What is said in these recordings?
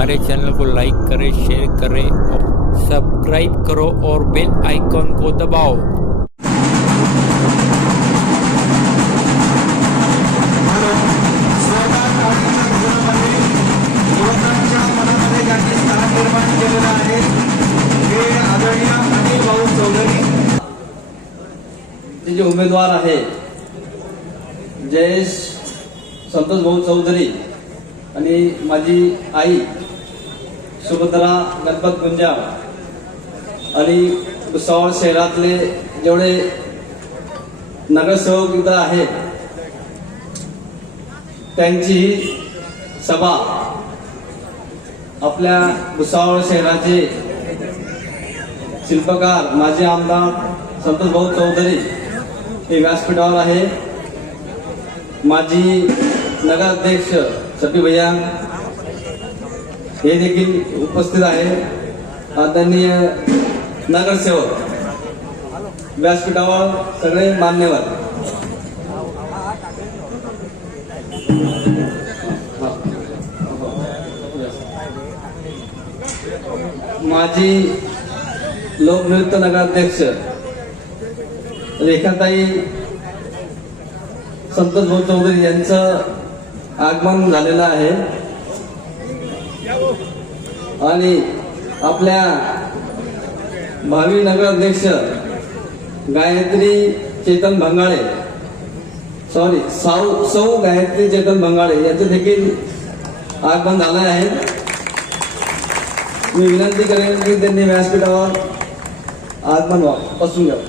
हमारे चैनल को लाइक करें, शेयर करें और सब्सक्राइब करो और बेल आइकॉन को दबाओ। जे उमेदवार आहे जयेश संतोष भाऊ चौधरी आणि माझी आई सुभद्रा गणपत गुंजाळ आणि भुसावळ शहरातले जेवढे नगरसेवक इथं आहेत त्यांची सभा आपल्या भुसावळ शहराचे शिल्पकार माजी आमदार संतोष भाऊ चौधरी हे व्यासपीठावर आहे। माजी नगराध्यक्ष शफी भैया हे देखील उपस्थित आहे। आदरणीय नगरसेवक व्यासपीठावर सगळे मान्यवर। माजी लोकनृत्य नगराध्यक्ष रेखाताई संतोष भाऊ चौधरी यांचं आगमन झालेलं आहे आणि आपल्या भावी नगराध्यक्ष गायत्री चेतन भंगाळे सौ गायत्री चेतन भंगाळे यांचे देखील आगमन झाले आहे। मी विनंती करेन की त्यांनी व्यासपीठावर आगमन बसून घ्यावं।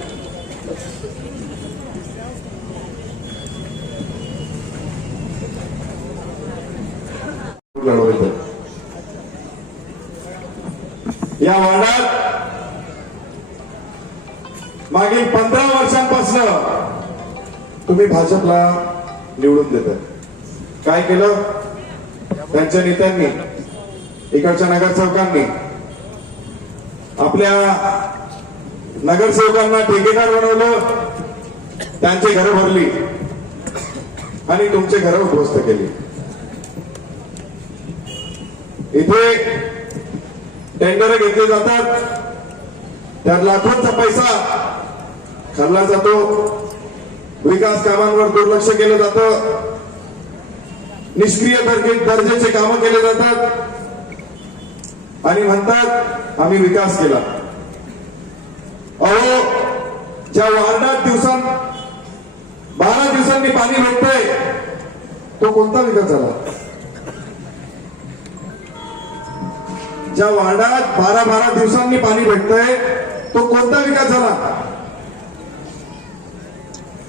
या वार्डात मागील 15 वर्षांपासून तुम्ही भाजपला निवडून देताय। काय केलं त्यांच्या नेत्यांनी, इकडच्या नगरसेवकांनी आपल्या नगरसेवकांना ठेकेदार बनवलं, त्यांची घरं भरली आणि तुमचे घरं उद्ध्वस्त केली। इथे टेंडर घेतले जातात, त्यात लाखोंचा पैसा खाल्ला जातो, विकास कामांवर दुर्लक्ष केलं जातं, निष्क्रिय दर्जाचे कामं केले जातात आणि म्हणतात आम्ही विकास केला। अहो, ज्या वार्डात 12 दिवसांनी पाणी भेटतंय तो कोणता विकास झाला? ज्या वार्डात 12 दिवसांनी पाणी भेटतंय तो कोणता विकास झाला?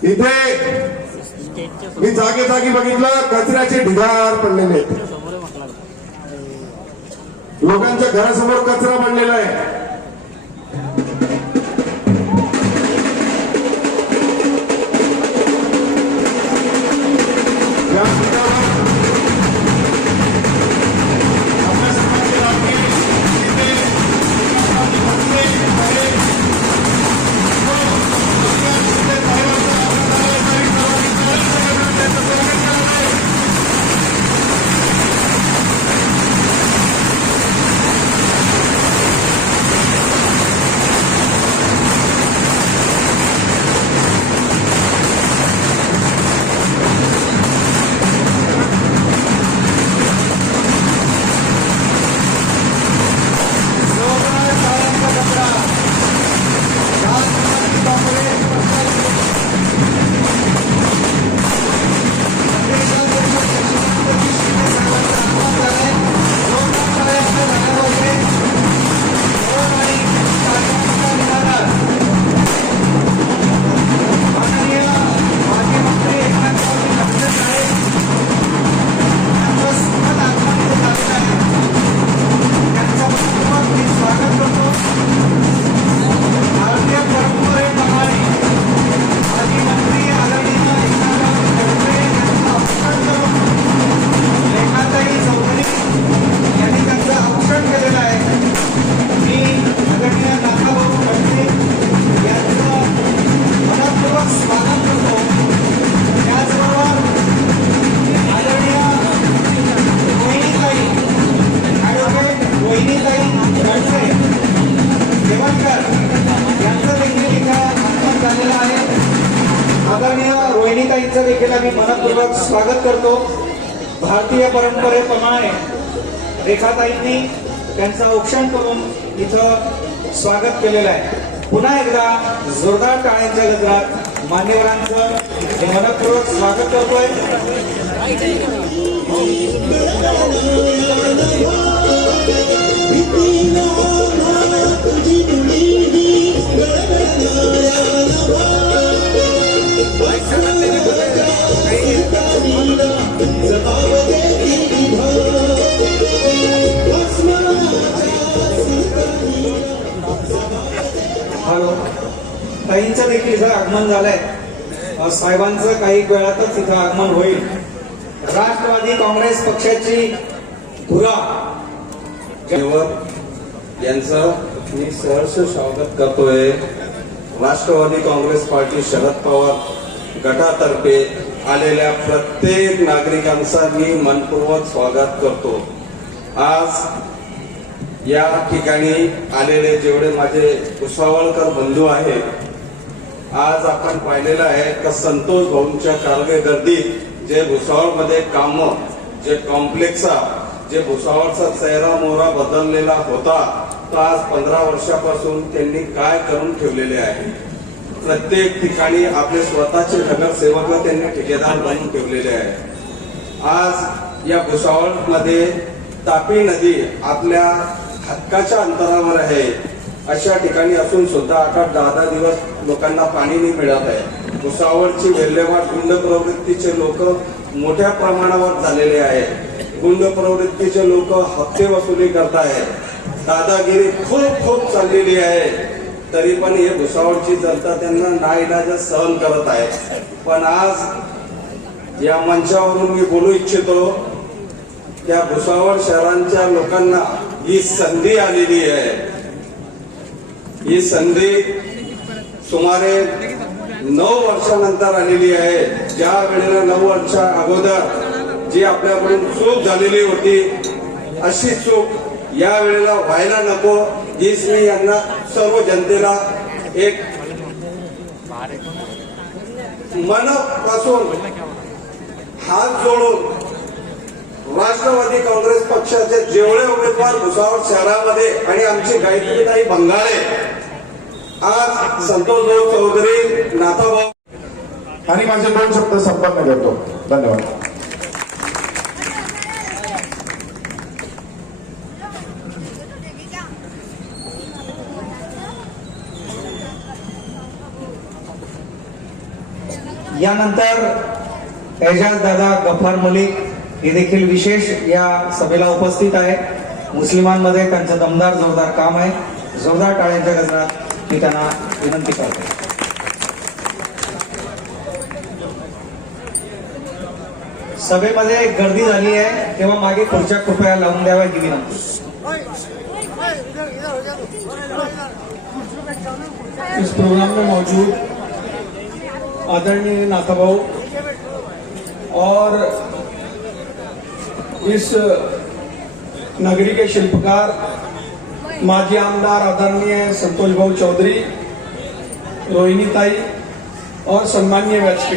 इथे मी जागी बघितलं, कचऱ्याचे ढिगार पडलेले आहेत, लोकांच्या घरासमोर कचरा पडलेला आहे। हेमंतकर यांचं देखील इथं आगमन झालेलं आहे. आदरणीय रोहिणीताईंचं देखील आम्ही मनपूर्वक स्वागत करतो. भारतीय परंपरेप्रमाणे रेखाताईंनी त्यांचं औक्षण करून इथं स्वागत केलेलं आहे. पुन्हा एकदा जोरदार टाळ्यांच्या गजरात मान्यवरांचं हे मनपूर्वक स्वागत करतोय. हॅलो, ताईंचं देखील इथं आगमन झालंय. साहेबांचं काही वेळातच इथं आगमन होईल. राष्ट्रवादी काँग्रेस पक्षाची धुरा यांचं मी सहर्ष स्वागत करतोय. राष्ट्रवादी काँग्रेस पार्टी शरद पवार गटातर्फे आलेल्या प्रत्येक नागरिकांचा मी मनपूर्वक स्वागत करतो. आज या ठिकाणी आलेले जेवढे माझे भुसावळकर बंधू आहेत, आज आपण पाहिलेलं आहे का संतोष भाऊंच्या कारकिर्दीत जे भुसावळमध्ये कामं, जे कॉम्प्लेक्सा, जे भुसावळचा चेहरा मोहरा बदललेला होता, तर आज 15 वर्षापासून त्यांनी काय करून ठेवलेले आहे. प्रत्येक ठिकाणी आपले स्वतःचे नगरसेवक त्यांनी ठेकेदार बनवून ठेवलेले आहे. आज या भुसावळमध्ये तापी नदी आपल्या हक्काच्या अंतरावर आहे. अशा ठिकाणी असून सुद्धा 8-10 दिवस लोकांना पाणी नाही मिळत आहे. भुसावळची विल्हेवाट गुंड प्रवृत्तीचे लोक मोठ्या प्रमाणावर झालेले आहेत. गुंड प्रवृत्तीचे लोक हप्ते वसुली करतायत. दादागिरी खूप चाललेली आहे. तरी पण हे भुसावळची जनता त्यांना नाईलाज सहन करत आहे. पण आज या मंचावरून मी बोलू इच्छितो, त्या भुसावळ शहरांच्या लोकांना ही संधी आलेली आहे. ही संधी सुमारे 9 वर्षानंतर आलेली आहे. ज्या वेळेला 9 वर्षा अगोदर जी आपल्याकडून चूक झालेली होती, अशी चूक या वेळेला व्हायला नको, हीच मी यांना सर्व जनतेला एक मनापासून हात जोडून राष्ट्रवादी काँग्रेस पक्षाचे जेवढे उमेदवार भुसावळ शहरामध्ये आणि आमची गायत्रीताई बंगाळे, आज संतोषभाऊ चौधरी, नाथाभाऊ आणि माझे 2 शब्द संपन्न करतो. धन्यवाद. यानंतर एजाज दादा गफ्फार मलिक हे देखील विशेष या सभेला उपस्थित आहेत. मुस्लिमांमध्ये त्यांचं दमदार जोरदार काम आहे. जोरदार टाळ्यांच्या गजरात मी त्यांना विनंती करतो. सभेमध्ये गर्दी झाली आहे तेव्हा मागे खुर्च्या कृपया लावून द्याव्या ही विनंती. इस प्रोग्राम में मौजूद आदरणीय नाथाभाऊ और इस नगरी के शिल्पकार माजी आमदार आदरणीय संतोष भाऊ चौधरी, रोहिणीताई और सम्माननीय व्यक्ति,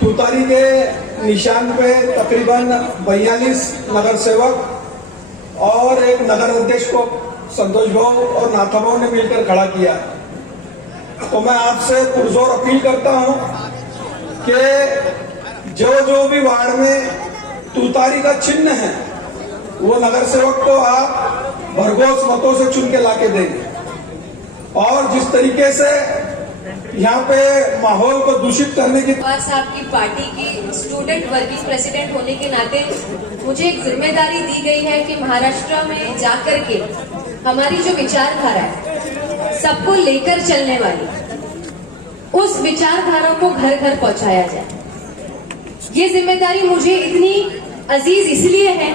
तुतारी के निशान पे तकरीबन 42 नगर सेवक और एक नगर अध्यक्ष को संतोष भाऊ और नाथाभाऊ ने मिलकर खड़ा किया. तो मैं आपसे पुरजोर अपील करता हूं कि जो भी वार्ड में तुतारी का चिन्ह है वो नगर सेवक को आप भरघोस मतों से चुन के लाके देंगे. और जिस तरीके से यहाँ पे माहौल को दूषित करने की पवार साहब की पार्टी की स्टूडेंट वर्किंग प्रेसिडेंट होने के नाते मुझे एक जिम्मेदारी दी गई है कि महाराष्ट्र में जाकर के हमारी जो विचारधारा है, सबको लेकर चलने वाली, उस विचारधारा को घर घर पहुंचाया जाए. ये जिम्मेदारी मुझे इतनी अजीज इसलिए है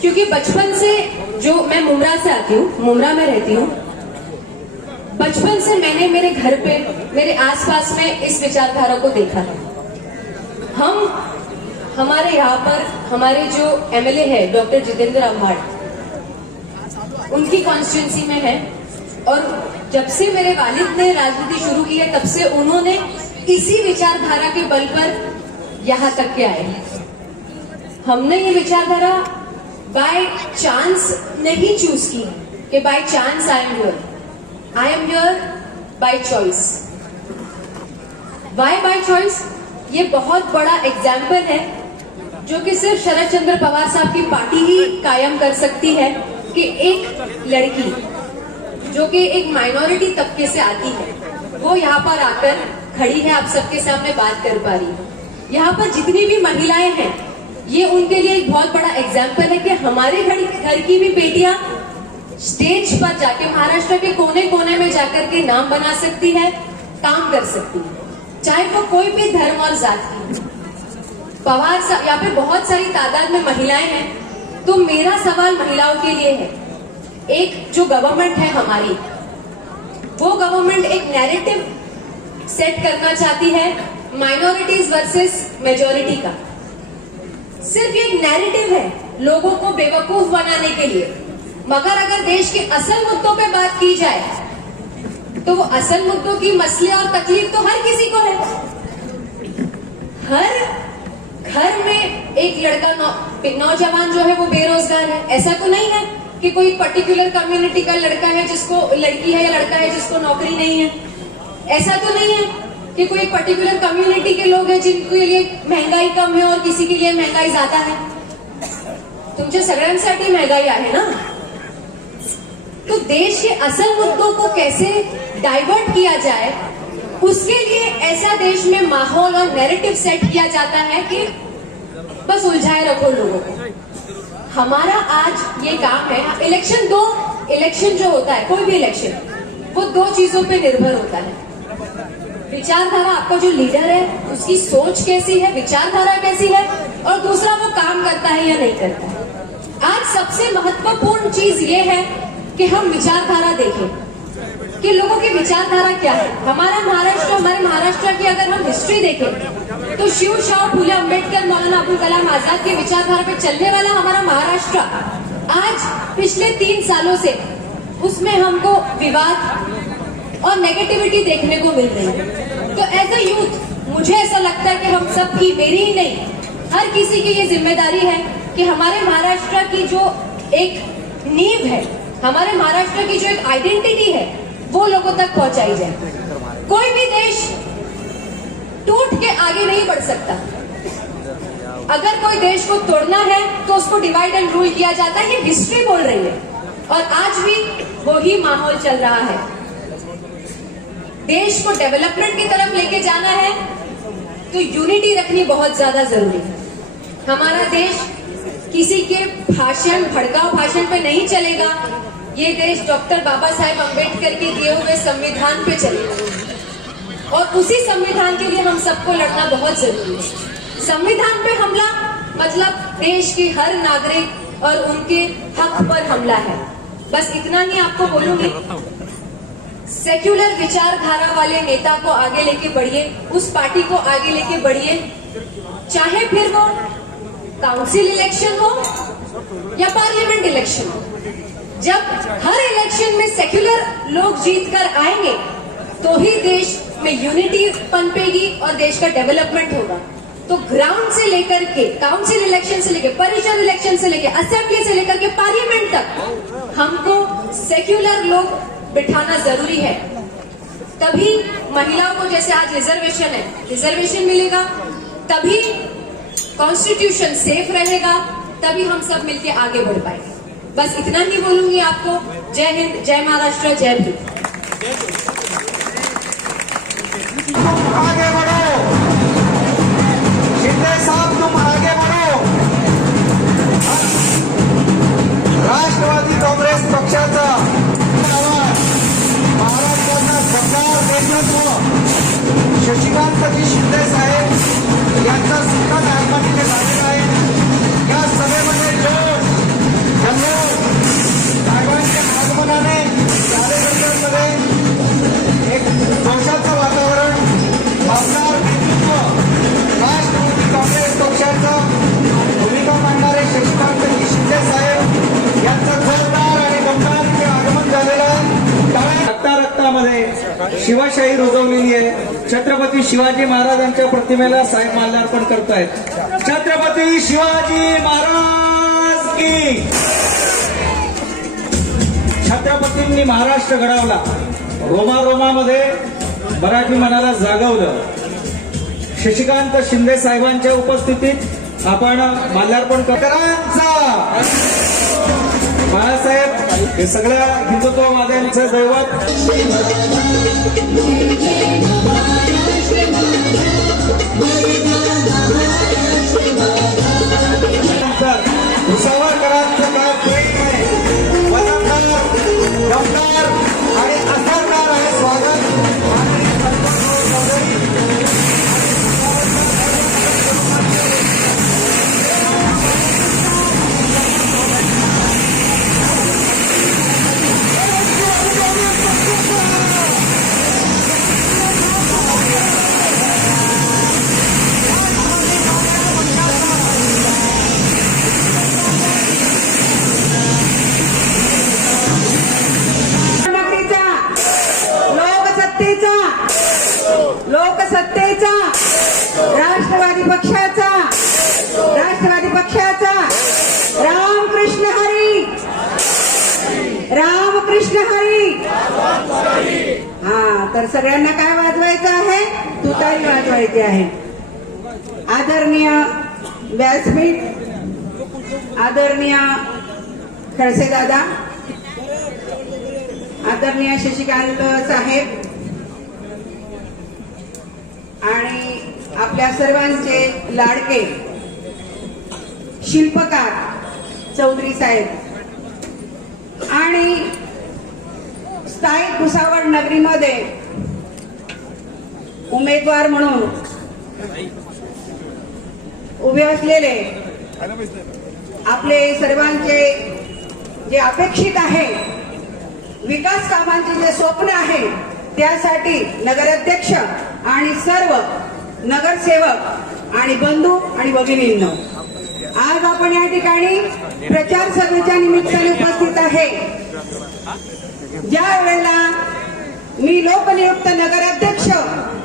क्योंकि बचपन से, जो मैं मुमरा से आती हूँ, मुमरा में रहती हूँ, बचपन से मैंने मेरे घर पे, मेरे आसपास में इस विचारधारा को देखा है. हमारे यहाँ पर हमारे जो एमएलए है डॉक्टर जितेंद्र आव्हाड, उनकी कॉन्स्टिट्यूंसी में है और जब से मेरे वालिद ने राजनीति शुरू की है तब से उन्होंने इसी विचारधारा के बल पर यहाँ तक के आए हैं। हमने ये विचारधारा बाय चांस नहीं चूज की कि by chance I am here by choice. Why by choice ये बहुत बड़ा एग्जाम्पल है जो कि सिर्फ शरद चंद्र पवार साहब की पार्टी ही कायम कर सकती है कि एक लड़की जो कि एक माइनॉरिटी तबके से आती है वो यहाँ पर आकर खड़ी है, आप सबके सामने बात कर पा रही है। यहाँ पर जितनी भी महिलाएं हैं ये उनके लिए एक बहुत बड़ा एग्जाम्पल है कि हमारे घर की भी बेटियां स्टेज पर जाके महाराष्ट्र के कोने कोने में जाकर के नाम बना सकती है, काम कर सकती है, चाहे वो कोई भी धर्म और जात की। पवार साहब यहाँ पे बहुत सारी तादाद में महिलाएं हैं, तो मेरा सवाल महिलाओं के लिए है, एक जो गवर्नमेंट है हमारी, वो गवर्नमेंट एक नैरेटिव सेट करना चाहती है माइनॉरिटीज वर्सेस मेजॉरिटी का। सिर्फ एक नैरेटिव है लोगों को बेवकूफ बनाने के लिए, मगर अगर देश के असल मुद्दों पे बात की जाए तो वो असल मुद्दों की मसले और तकलीफ तो हर किसी को है। हर घर में एक लड़का नौजवान जो है वो बेरोजगार है। ऐसा तो नहीं है कि कोई पर्टिकुलर कम्युनिटी का लड़का है जिसको, लड़की है या लड़का है जिसको नौकरी नहीं है। ऐसा तो नहीं है कि कोई पर्टिकुलर कम्युनिटी के लोग हैं जिनके लिए महंगाई कम है और किसी के लिए महंगाई ज्यादा है। तुमच्या सगळ्यांसाठी महंगाई आहे ना। तो देश के असल मुद्दों को कैसे डाइवर्ट किया जाए, उसके लिए ऐसा देश में माहौल और नैरेटिव सेट किया जाता है कि बस उलझाए रखो लोगों को। हमारा आज ये काम है, इलेक्शन जो होता है, कोई भी इलेक्शन, वो दो चीजों पे निर्भर होता है। विचारधारा, आपका जो लीडर है उसकी सोच कैसी है, विचारधारा कैसी है, और दूसरा वो काम करता है या नहीं करता है। आज सबसे महत्वपूर्ण चीज ये है कि हम विचारधारा देखें कि लोगों की विचारधारा क्या है। हमारे महाराष्ट्र की अगर हम हिस्ट्री देखें तो शिव शाह फुले अम्बेडकर मौलाना अबुल कलाम आजाद की विचारधारा पे चलने वाला हमारा महाराष्ट्र आज पिछले 3 सालों से उसमें हमको विवाद और नेगेटिविटी देखने को मिल रही है। तो एज अ यूथ मुझे ऐसा लगता है कि हम सब की, मेरी ही नहीं, हर किसी की ये जिम्मेदारी है कि हमारे महाराष्ट्र की जो एक नींव है, हमारे महाराष्ट्र की जो एक आइडेंटिटी है, वो लोगों तक पहुंचाई जाए। कोई भी देश टूट के आगे नहीं बढ़ सकता। अगर कोई देश को तोड़ना है तो उसको डिवाइड एंड रूल किया जाता है, ये हिस्ट्री बोल रही है और आज भी वही माहौल चल रहा है। देश को डेवलपमेंट की तरफ लेके जाना है तो यूनिटी रखनी बहुत ज्यादा जरूरी है। हमारा देश किसी के भाषण, भड़काऊ भाषण पे नहीं चलेगा। ये देश डॉक्टर बाबा साहेब अम्बेडकर के दिए हुए संविधान पे चलेगा और उसी संविधान के लिए हम सबको लड़ना बहुत जरूरी है। संविधान पे हमला मतलब देश के हर नागरिक और उनके हक पर हमला है। बस इतना ही आपको बोलूंगी, सेक्युलर विचारधारा वाले नेता को आगे लेके बढ़िए, उस पार्टी को आगे लेके बढ़िए, चाहे फिर वो काउंसिल इलेक्शन हो या पार्लियामेंट इलेक्शन हो। जब हर इलेक्शन में सेक्युलर लोग जीत कर आएंगे तो ही देश में यूनिटी पनपेगी और देश का डेवलपमेंट होगा। तो ग्राउंड से लेकर के काउंसिल इलेक्शन से लेकर परिषद इलेक्शन से लेकर असेंबली से लेकर के पार्लियामेंट तक हमको सेक्युलर लोग बिठाना जरूरी है। तभी महिलाओं को, जैसे आज रिजर्वेशन है, रिजर्वेशन मिलेगा, तभी कॉन्स्टिट्यूशन सेफ रहेगा, तभी हम सब मिलके आगे बढ़ पाएंगे। बस इतना ही बोलूंगी आपको। जय हिंद, जय महाराष्ट्र, जय भीम। आगे बढ़ो शिंदे साहब, तुम आगे बढ़ो। राष्ट्रवादी काँग्रेस पक्षाचा महाराष्ट्राचा सरकार नेतृत्व शशिकांतजी शिंदे साहेब यांचा सुद्धा नागरिकत्व झालेला आहे। या सभेमध्ये जोश, जल्लोष, साहेबांच्या आगमनाने कार्यकर्त्यांमध्ये एक जोशाचं वातावरण, भावनार नेतृत्व, राष्ट्रवादी काँग्रेस पक्षाचं भूमिका मांडणारे शशिकांतजी शिंदे साहेब यांचं जोरदार आणि दमदार शिवशाही रुजवलेली आहे. छत्रपती शिवाजी महाराजांच्या प्रतिमेला साहेब माल्यार्पण करतायत. छत्रपती शिवाजी महाराज की. छत्रपतींनी महाराष्ट्र घडवला. रोमारोमामध्ये मराठी मनाला जागवलं. शशिकांत शिंदे साहेबांच्या उपस्थितीत आपण माल्यार्पण करांचा. बाळासाहेब हे सगळ्या हिंदुत्ववाद्यांचं दैवत. भुसावळकरांचं काय प्रेम आहे, वजनदार, दमदार आणि असरदार आहे स्वागत. लोकसत्तेचा, राष्ट्रवादी पक्षाचा रामकृष्ण हरी, रामकृष्ण हरी. हा, तर सगळ्यांना काय वाजवायचं आहे? तुतारी वाजवायची आहे. आदरणीय व्यासपीठ, आदरणीय खडसे दादा, आदरणीय शशिकांत साहेब आणि आपल्या सर्वांचे लाडके शिल्पकार चौधरी साहेब आणि स्थायिक भुसावळ नगरीमध्ये उमेदवार म्हणून उभे असलेले आपले सर्वांचे जे अपेक्षित आहे, विकास कामांचे जे स्वप्न आहे, त्यासाठी नगराध्यक्ष आणि सर्व नगरसेवक आणि बंधू आणि भगिनींनो, आज आपण या ठिकाणी प्रचार सभेच्या निमित्ताने उपस्थित आहे. ज्या वेळेला मी लोकनियुक्त नगराध्यक्ष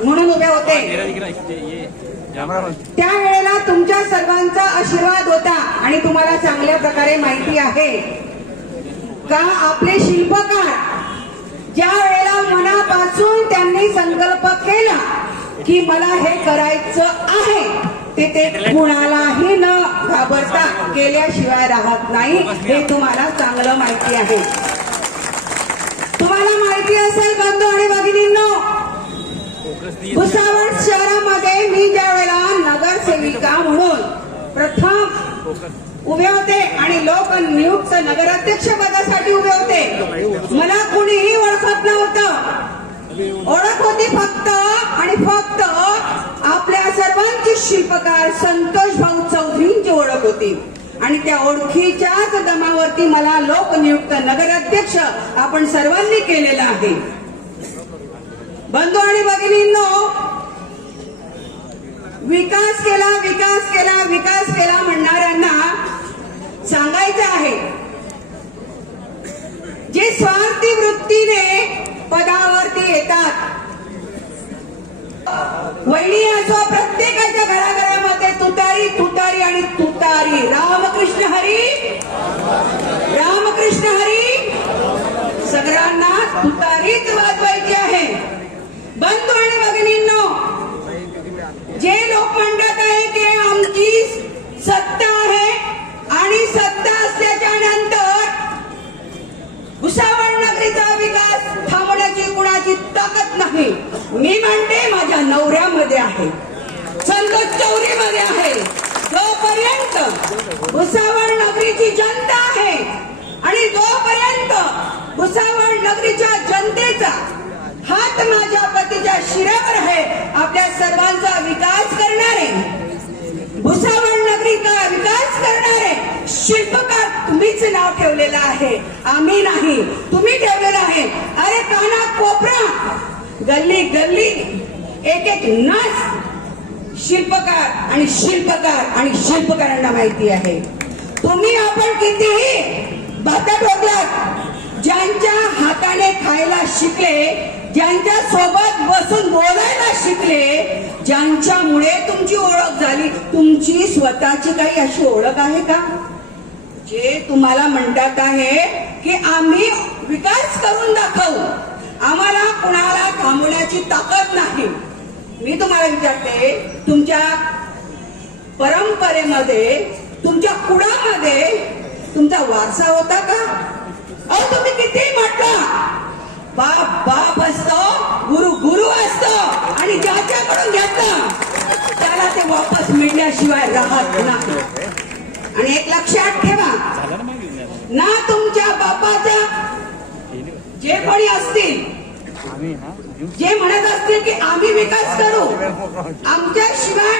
म्हणून उभे होते, त्यावेळेला तुमच्या सर्वांचा आशीर्वाद होता आणि तुम्हाला चांगल्या प्रकारे माहिती आहे का आपले शिल्पकार ज्या वेळेला मनापासून त्यांनी संकल्प केला की मला हे करायचं आहे, ते कुणालाही न घाबरता केल्याशिवाय राहत नाही. हे तुम्हाला चांगलं माहिती आहे. तुम्हाला माहिती असेल बंधू आणि भगिनींनो, भुसावळ शहरामध्ये मी ज्या वेळेला नगरसेविका म्हणून प्रथम उभे होते आणि लोकनियुक्त नगराध्यक्ष पदासाठी उभे होते, मला कुणीही ओळखत नव्हतं. ओळख होती फक्त आणि फक्त आपल्या सर्वांची शिल्पकार संतोष भाऊ चौधरींची ओळख होती आणि त्या ओळखीच्याच दमावरती मला लोकनियुक्त नगराध्यक्ष आपण सर्वांनी केलेला आहे. बंधू आणि भगिनींनो, विकास केला विकास केला विकास केला म्हणणाऱ्यांना सांगायचं आहे, जे स्वार्थी वृत्तीने पदावरती येतात, वहिनी असो, प्रत्येकाच्या घराघरामध्ये तुतारी तुतारी आणि तुतारी. रामकृष्ण हरी, रामकृष्ण हरी. सगळ्यांना तुतारीच वाजवायची आहे. बंधू आणि भगिनींनो, जे लोक म्हणतात आहे की आमची सत्ता आहे आणि सत्ता असल्याच्या नंतर भुसावळ नगरीचा विकास थांबवण्याची कुणाची ताकद नाही. मी म्हणते माझ्या नवऱ्यामध्ये आहे, संतोष चौधरीमध्ये आहे. जोपर्यंत भुसावळ नगरीची जनता आहे आणि जोपर्यंत भुसावळ नगरीच्या जनतेचा हात माझ्या पतीच्या शिरावर आहे, आपल्या सर्वांचा विकास करणारे, भुसावळ नगरीचा विकास करणारे शिल्पकार तुम्हीच नाव ठेवलेलं आहे, आम्ही नाही. तुम्ही ठेवलेलं आहे. अरे काना कोपरा, गल्ली गल्ली, एक एक नस शिल्पकार आणि शिल्पकार आणि शिल्पकारांना माहिती आहे. तुम्ही आपण कितीही भाता ठोकलात, ज्यांच्या हाताने खायला शिकले ज्यांच्या सोबत बसून बोलायला शिकले, ज्यांच्यामुळे तुमची ओळख झाली. तुमची स्वतःची काही अशी ओळख आहे का? जे तुम्हाला म्हणतात आहे की आम्ही विकास करून दाखवू, आम्हाला कुणाला थांबवण्याची ताकद नाही. मी तुम्हाला विचारते, तुमच्या परंपरेमध्ये, तुमच्या कुळामध्ये तुमचा वारसा होता का? अहो, तुम्ही किती म्हटलं, बाप बाप असतो, गुरु गुरु असतो, आणि ज्याच्याकडून घेतलं त्याला ते वापस मिळण्याशिवाय राहत नाही. आणि एक लक्षात ठेवा, ना तुमच्या बापाच्या जे कोणी असतील, जे म्हणत असतील की आम्ही विकास करू, आमच्याशिवाय,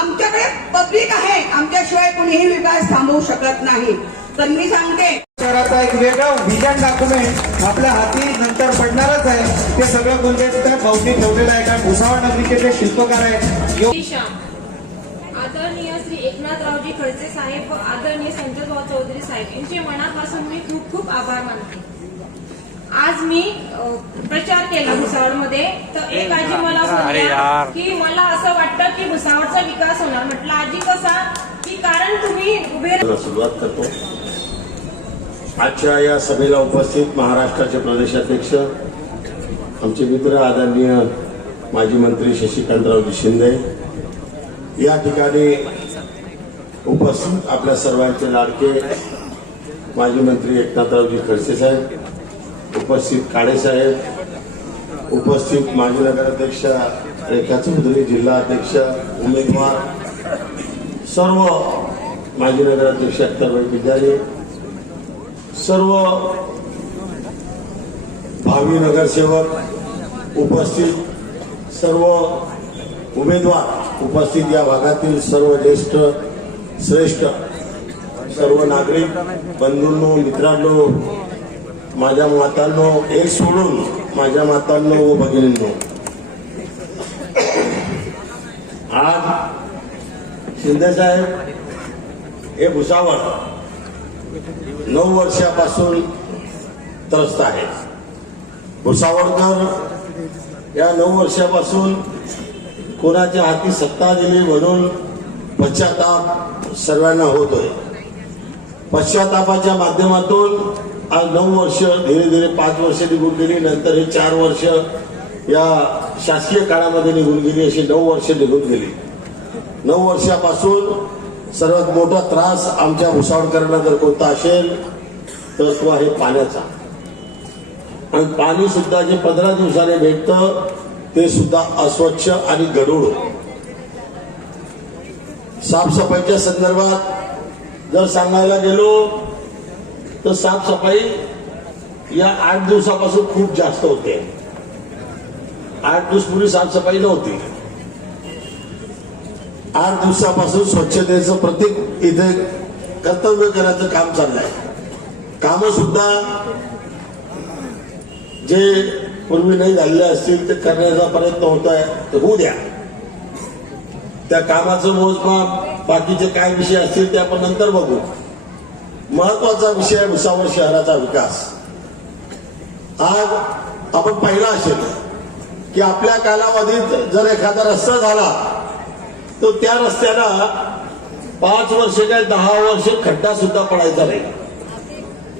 आमच्याकडे पब्लिक आहे, आमच्याशिवाय कुणीही विकास थांबवू शकत नाही. तर मी सांगते, शहराचा एक वेगळं व्हिजन डॉक्युमेंट आपल्या हाती नंतर पडणारच आहे. ते सगळं गुलदस्त्या भोवती ठेवलेलं आहे, कारण भुसावळ नगरीचे जे शिल्पकार आहेत, आदरणीय श्री एकनाथरावजी खडसे साहेब व आदरणीय संतोषभाऊ चौधरी साहेब यांचे मनापासून मी खूप खूप आभार मानते. आज मी प्रचार केला भुसावळमध्ये, तर एक आजी मला बोलल्या की मला असं वाटतं की भुसावळचा विकास होणार. म्हटलं आजी कसा? की कारण तुम्ही उभे सुरुवात करतो. आजच्या या सभेला उपस्थित महाराष्ट्राचे प्रदेशाध्यक्ष, आमचे मित्र आदरणीय माजी मंत्री शशिकांतरावजी शिंदे, या ठिकाणी उपस्थित आपल्या सर्वांचे लाडके माजी मंत्री एकनाथरावजी खडसे साहेब, उपस्थित काळे साहेब, उपस्थित माजी नगराध्यक्ष रेखा चौधरी, जिल्हा अध्यक्ष, उमेदवार, सर्व माजी नगराध्यक्ष अख्तरभाई पिजारी, सर्व भावी नगरसेवक उपस्थित, सर्व उमेदवार उपस्थित, या भागातील सर्व ज्येष्ठ श्रेष्ठ सर्व नागरिक बंधूंनो, मित्रांनो, माझ्या मातांनो, एक सोडून माझ्या मातांनो व भगिनींनो, आज शिंदे साहेब हे भुसावळ 9 वर्षापासून त्रस्त आहे. भुसावळकर या 9 वर्षापासून कोणाच्या हाती सत्ता दिली म्हणून पश्चाताप सर्वांना होतोय. पश्चातापाच्या माध्यमातून आज 9 वर्ष, धीरे धीरे 5 वर्ष निघून गेली, नंतर हे 4 वर्ष या शासकीय काळामध्ये निघून गेली, अशी 9 वर्ष निघून गेली. 9 वर्षापासून सर्वात मोठा त्रास आमच्या भुसावळकरांना जर कोणता असेल तर तो आहे पाण्याचा. आणि पाणी सुद्धा जे 15 दिवसाने भेटतं ते सुद्धा अस्वच्छ आणि गढूळ. साफसफाईच्या संदर्भात जर सांगायला गेलो तर साफसफाई या 8 दिवसापासून खूप जास्त होते. 8 दिवसपूर्वी साफसफाई नव्हती. 8 दिवसापासून स्वच्छतेचं प्रत्येक इथे कर्तव्य करायचं काम चाललंय. कामं सुद्धा जे पूर्वी नाही झालेले असतील ते करण्याचा प्रयत्न होत आहे, तर होऊ द्या. त्या कामाचं मोजमाप, बाकीचे काय विषय असतील ते आपण नंतर बघू. महत्वाचा विषय आहे भुसावळ शहराचा विकास. आज आपण पाहिला असेल की आपल्या कालावधीत जर एखादा रस्ता झाला तर त्या रस्त्याला 5 वर्ष काय 10 वर्ष खड्डा सुद्धा पडायचा नाही.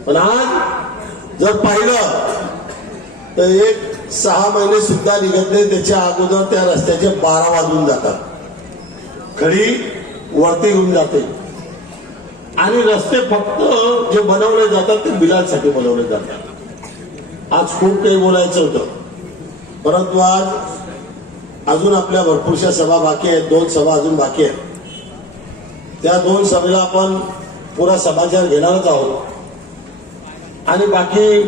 पण आज जर पाहिलं तर 6 महिने सुद्धा निघत नाही, त्याच्या अगोदर त्या रस्त्याचे 12 वाजून जातात, खडी वरती येऊन जाते. आणि रस्ते फक्त जे बनवले जातात ते बिलांसाठी बनवले जातात. आज खूप काही बोलायचं होतं, परंतु आज अजून आपल्या भरपूरशा सभा बाकी आहेत. 2 सभा अजून बाकी आहेत. त्या 2 सभेला आपण पुरा समाचार घेणारच आहोत. आणि बाकी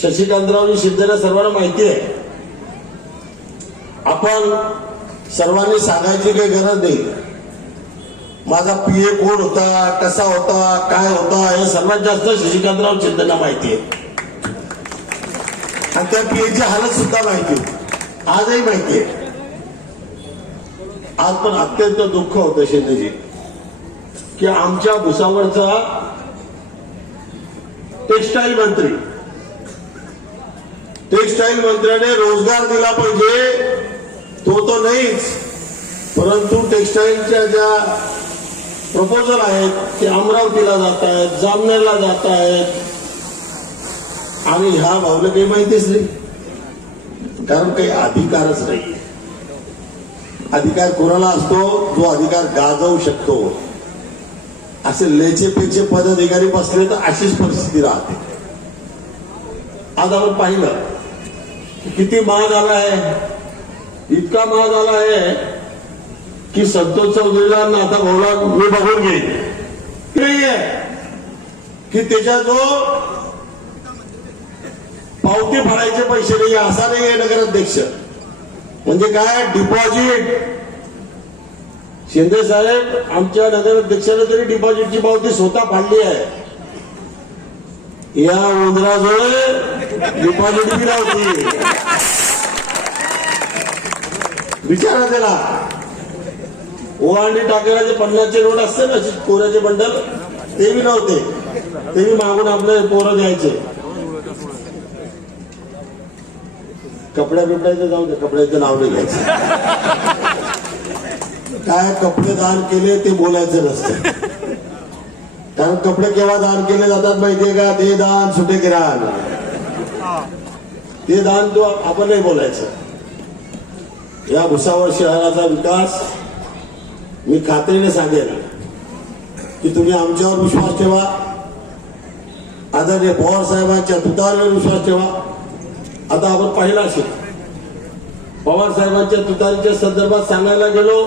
शशिकांतरावजी शिंदेला सर्वांना माहिती आहे. आपण सर्वांनी सांगायची काही गरज नाही. माझा पीए कोण होता, कसा होता, काय होता, हे सर्वात जास्त शशिकांतराव शिंदेला माहिती आहे. आणि त्या पीएची हालत सुद्धा माहिती आहे, आजही माहिती आहे. आज पण अत्यंत दुःख होतं शिंदेजी की आमच्या भुसावळचा टेक्सटाईल मंत्री टेक्सटाईल मंत्र्याने रोजगार दिला पाहिजे, तो तर नाहीच, परंतु टेक्सटाईलच्या ज्या प्रपोजल आहेत ते अमरावतीला जात आहेत, जामनेरला जात आहेत, आणि ह्या भावला काही माहितीच नाही, कारण काही अधिकारच नाही. अधिकार कोणाला असतो? जो अधिकार गाजवू शकतो. असे लेचेपेचे पदाधिकारी बसले तर अशीच परिस्थिती राहते. आज आपण पाहिलं किती महाग आला आहे, इतका महाग आला आहे की संतोष चौधरीला नाथा भाऊला मी बघून घेईन की त्याच्या जो पावती भरायचे पैसे नाही असा नाही आहे नगराध्यक्ष. म्हणजे काय डिपॉझिट. शिंदे साहेब आमच्या नगराध्यक्षाने तरी डिपॉझिटची पावती स्वतः फाडली आहे. या उंदराजवळ डिपॉझिट बी नव्हती. विचारा त्याला. ओवांडी टाकलेले 50चे नोट असते ना कोऱ्याचे बंडल, ते बी नव्हते. ते बी मागून आपले पोरं द्यायचे. कपड्या बिपड्याचं जाऊ दे, कपड्याचं नाव नाही घ्यायचं. काय कपडे दान केले ते बोलायचं नसतं. कारण कपडे केव्हा दान केले जातात माहितीये का? ते दान सुटे किराण, ते दान तो आपण नाही बोलायचं. या भुसावळ शहराचा विकास मी खात्रीने सांगेन की तुम्ही आमच्यावर विश्वास ठेवा, आदरणीय पवार साहेबांच्या तुतारीवर विश्वास ठेवा. आता आपण पाहिलं असेल पवार साहेबांच्या तुतारीच्या संदर्भात सांगायला गेलो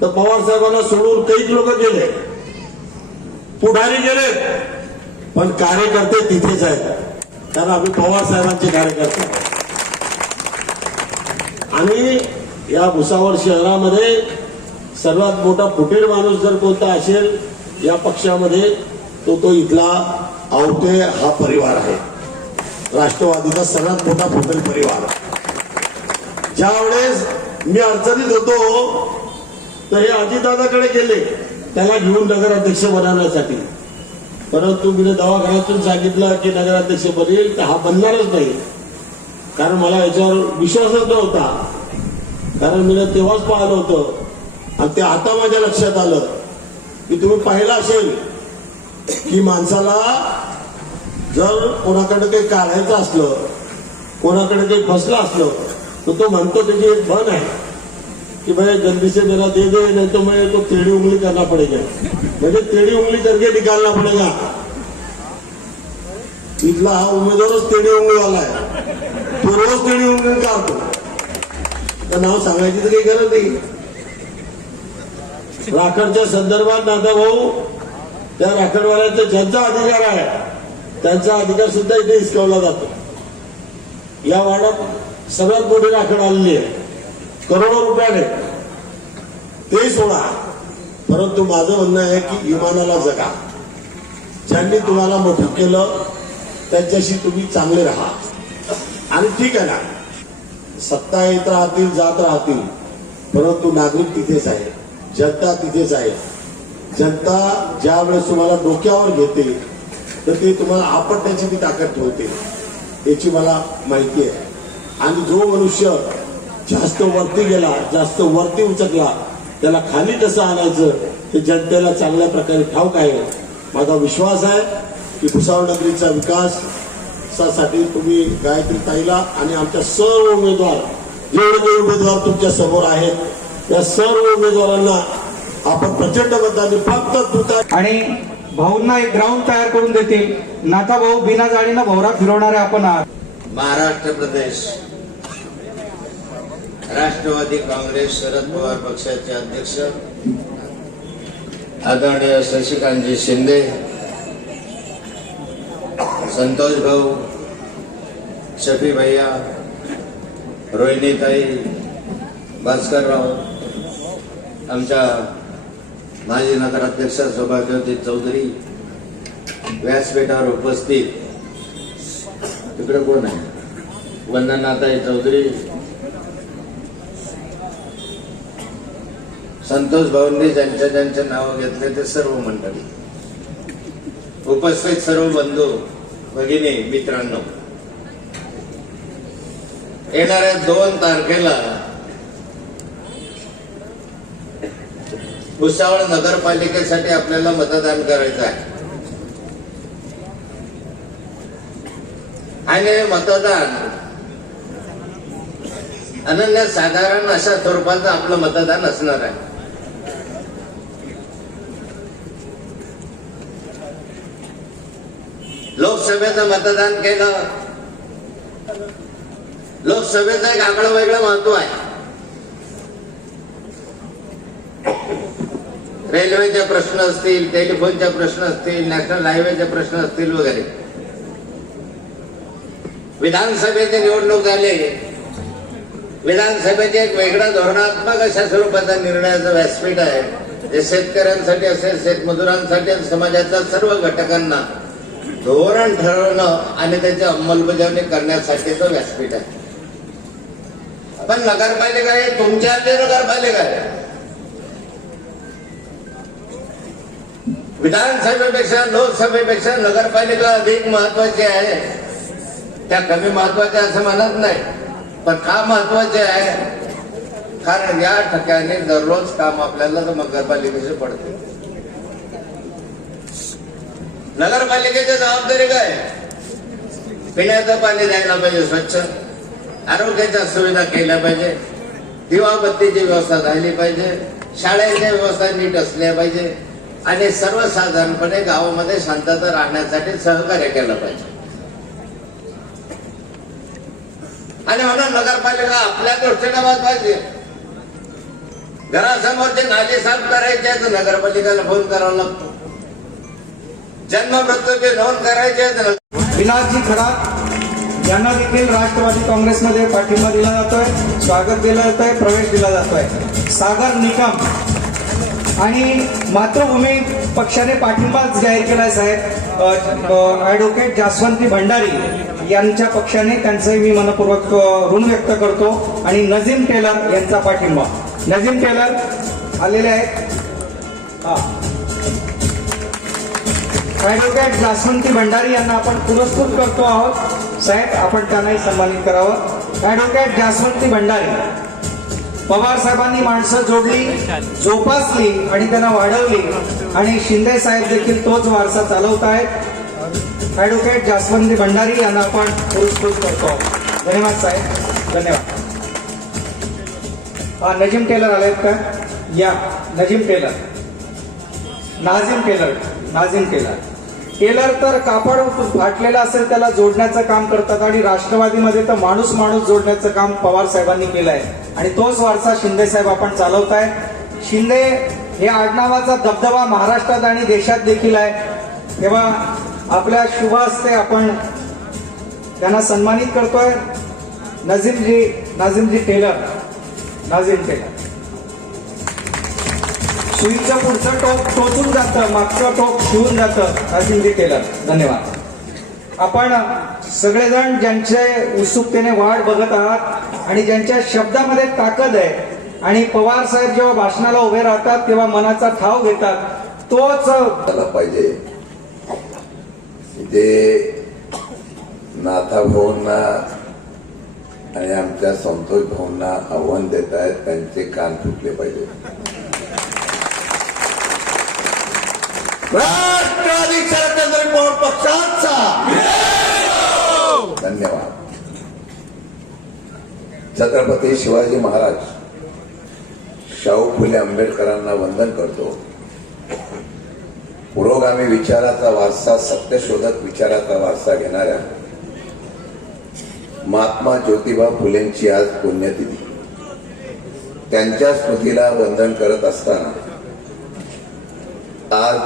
तर पवार साहेबांना सोडून काही लोक गेले, पुढारी गेले, पण कार्यकर्ते तिथेच आहेत. कारण आम्ही पवार साहेबांचे कार्यकर्ते. आणि या भुसावळ शहरामध्ये सर्वात मोठा फुटीर माणूस जर कोणता असेल या पक्षामध्ये तो इथला आवटे हा परिवार आहे. राष्ट्रवादीचा सर्वात मोठा फुटीर परिवार. ज्या वेळेस मी अडचणीत होतो तर हे अजितदादाकडे गेले त्याला घेऊन नगराध्यक्ष बनवण्यासाठी. परंतु मी दवाखान्यातून सांगितलं की नगराध्यक्ष बनेल तर हा बनणारच नाही, कारण मला याच्यावर विश्वासच नव्हता. कारण मी तेव्हाच पाहिलं होतं आणि ते आता माझ्या लक्षात आलं की तुम्ही पाहिलं असेल की माणसाला जर कोणाकडे काही काढायचं असलं, कोणाकडे काही फसलं असलं तर तो म्हणतो त्याची एक म्हण आहे कि भाई जल्दी से मेरा दे दे, नहीं तो मैं तो टेढ़ी उंगली करना पड़ेगा. म्हणजे टेढ़ी उंगली करके निकालना पड़ेगा. इथला हा उमेदवारच टेढ़ी उंगली वाला आहे. तो रोज टेढ़ी उंगली काढतो. तर नाव सांगायची तर काही गरज नाही. राखडच्या संदर्भात नाथा भाऊ त्या राखडवाल्यांचा ज्यांचा अधिकार आहे त्यांचा अधिकार सुद्धा इथे हिसकावला जातो. या वार्डात सर्वात मोठी राखड आलेली आहे, करोडो रुपयाने. ते सोडा, परंतु माझं म्हणणं आहे की इमानाला जगा. ज्यांनी तुम्हाला मोठं केलं त्यांच्याशी तुम्ही चांगले राहा. आणि ठीक आहे ना, सत्ता येत राहतील जात राहतील, परंतु नागरिक तिथेच आहे, जनता तिथेच आहे. जनता ज्या वेळेस तुम्हाला डोक्यावर घेते तर ते तुम्हाला आपटण्याची ती ताकद ठेवते, याची मला माहिती आहे. आणि जो मनुष्य जास्त वरती गेला, जास्त वरती उचकला, त्याला खाली कसं आणायचं ते जनतेला चांगल्या प्रकारे ठाऊक आहे. माझा विश्वास आहे की भुसावळ नगरीचा विकासासाठी तुम्ही गायत्री ताईला आणि आमच्या सर्व उमेदवार, जेवढे काही उमेदवार तुमच्या समोर आहेत, त्या सर्व उमेदवारांना आपण प्रचंड मताने फक्त तुतारी. आणि भाऊंना एक ग्राउंड तयार करून देतील. नाथा भाऊ बिना जाळीनं भोवरा फिरवणारे आपण आहात. महाराष्ट्र प्रदेश राष्ट्रवादी काँग्रेस शरद पवार पक्षाचे अध्यक्ष आदरणीय शशिकांतजी शिंदे, संतोष भाऊ, शफी भैया, रोहिणीताई, भास्करराव, आमच्या माजी नगराध्यक्ष सौभाग्यवती चौधरी, व्यासपीठावर उपस्थित तिकडे कोण आहे, वंदनाताई चौधरी, संतोष भाऊंनी ज्यांच्या ज्यांचे नाव घेतले ते सर्व मंडळी, उपस्थित सर्व बंधू भगिनी, मित्रांनो, येणाऱ्या 2 तारखेला भुसावळ नगरपालिकेसाठी आपल्याला मतदान करायचं आहे. आणि हे मतदान अनन्यसाधारण अशा स्वरूपाचं आपलं मतदान असणार आहे. लोकसभेचं मतदान केलं, लोकसभेचं एक आगळं वेगळं महत्व आहे. रेल्वेचे प्रश्न असतील, टेलिफोनचे प्रश्न असतील, नॅशनल हायवेचे प्रश्न असतील वगैरे. विधानसभेची निवडणूक झाली, विधानसभेचे एक वेगळं धोरणात्मक अशा स्वरूपाचा निर्णयाचं व्यासपीठ आहे. जे शेतकऱ्यांसाठी असेल, शेतमजुरांसाठी, समाजाच्या सर्व घटकांना धोरण ठरवणं आणि त्याची अंमलबजावणी करण्यासाठीचं व्यासपीठ आहे. पण नगरपालिका हे तुमच्या हाती नगरपालिका आहे. विधानसभेपेक्षा लोकसभेपेक्षा नगरपालिका अधिक महत्वाची आहे. त्या कमी महत्वाच्या असं म्हणत नाही, पण का महत्वाचे आहे? कारण या ठिकाणी दररोज काम आपल्याला नगरपालिकेचे पडते. नगरपालिकेची जबाबदारी काय? पिण्याचं पाणी द्यायला पाहिजे स्वच्छ, आरोग्याच्या सुविधा केल्या पाहिजे, दिवाबत्तीची व्यवस्था झाली पाहिजे, शाळेच्या व्यवस्था नीट असल्या पाहिजे आणि सर्वसाधारणपणे गावामध्ये शांतता राहण्यासाठी सहकार्य केलं पाहिजे. आणि म्हणून नगरपालिका आपल्या दृष्टीने महत्वाची आहे. घरासमोरचे नाले साफ करायचे तर नगरपालिकेला फोन करावा लागतो. जन्म मृत्यूची नोंद करायची आहे. विलासजी खरात यांना देखील राष्ट्रवादी काँग्रेसमध्ये पाठिंबा दिला जातोय, स्वागत दिलं जातोय, प्रवेश दिला जातोय. सागर निकम आणि मातृभूमी पक्षाने पाठिंबाच जाहीर केलाय साहेब. ऍडव्होकेट जास्वंती भंडारी यांच्या पक्षाने त्यांचे मी मनपूर्वक ऋण व्यक्त करतो. आणि नजीम टेलर यांचा पाठिंबा. नजीम टेलर आलेले आहेत. ऍडव्होकेट जास्वंती भंडारी यांना आपण पुरस्कृत करतो आहोत. साहेब आपण त्यांनाही सन्मानित करावं. ऍडव्होकेट जास्वंती भंडारी. पवार साहेबांनी माणसं जोडली, जोपासली आणि त्यांना वाढवली आणि शिंदे साहेब देखील तोच वारसा चालवत आहेत. ऍडव्होकेट जास्वंती भंडारी यांना आपण पुरस्कृत करतो. धन्यवाद साहेब, धन्यवाद. नजीम टेलर आलेत का? या Nazim tailor, Nazim tailor. Nazim tailor tailor तर कापड फाटलेलं असेल त्याला जोडण्याचं काम करतात आणि राष्ट्रवादीमध्ये तर माणूस माणूस जोडण्याचं काम पवार साहेबांनी केलंय आणि तोच वारसा शिंदे साहेब आपण चालवताय. शिंदे हे आडनावाचा दबदबा महाराष्ट्रात आणि देशात देखील आहे. तेव्हा आपल्या शुभ हस्ते आपण त्यांना सन्मानित करतोय. नाझीमजी टेलर. नाझीम टेलर. सुईचं पुढचं टोक टोचून जातं, मागचं टोक शिवून जातं. नाझीमजी टेलर, धन्यवाद. आपण सगळेजण ज्यांचे उत्सुकतेने वाट बघत आहात आणि ज्यांच्या शब्दामध्ये ताकद आहे आणि पवार साहेब जेव्हा भाषणाला उभे राहतात तेव्हा मनाचा ठाव घेतात, तोच झाला पाहिजे. ते नाथा भाऊंना आणि आमच्या संतोष भाऊंना आव्हान देत आहेत, त्यांचे कान फुटले पाहिजे. राष्ट्रवादी शरदचंद्र पवार पक्षाचा धन्यवाद. छत्रपती शिवाजी महाराज शाहू फुले आंबेडकरांना वंदन करतो. पुरोगामी विचाराचा वारसा, सत्यशोधक विचाराचा वारसा घेणाऱ्या महात्मा ज्योतिबा फुलेंची आज पुण्यतिथी. त्यांच्या स्मृतीला वंदन करत असताना आज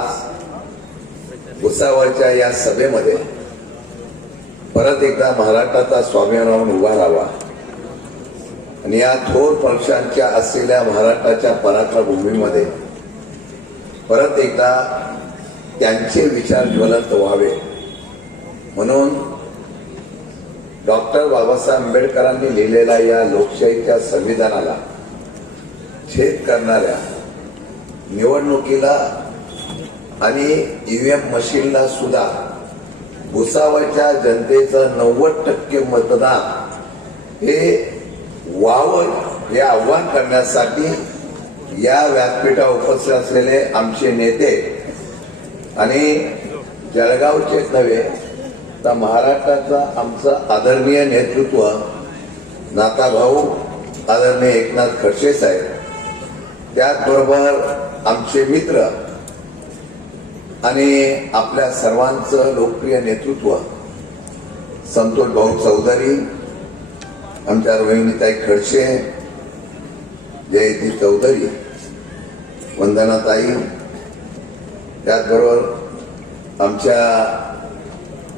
भुसावळच्या या सभेमध्ये परत एकदा महाराष्ट्राचा स्वाभिमान उभा राहावा आणि या थोर पक्षांच्या असलेल्या महाराष्ट्राच्या पराक्रमभूमीमध्ये परत एकदा त्यांचे विचार ज्वलंत व्हावे म्हणून डॉक्टर बाबासाहेब आंबेडकरांनी लिहिलेल्या या लोकशाहीच्या संविधानाला छेद करणाऱ्या निवडणुकीला आणि ईव्हीएम मशीनला सुद्धा भुसावळच्या जनतेचं 90% मतदान हे व्हावं हे आव्हान करण्यासाठी या व्यासपीठावर उपस्थित असलेले आमचे नेते आणि जळगावचेच नव्हे तर महाराष्ट्राचा आमचं आदरणीय नेतृत्व नाताभाऊ आदरणीय एकनाथ खडसे साहेब, त्याचबरोबर आमचे मित्र आणि आपल्या सर्वांचं लोकप्रिय नेतृत्व संतोष भाऊ चौधरी, आमच्या रोहिणीताई खडसे, जयती चौधरी, वंदनाताई, त्याचबरोबर आमच्या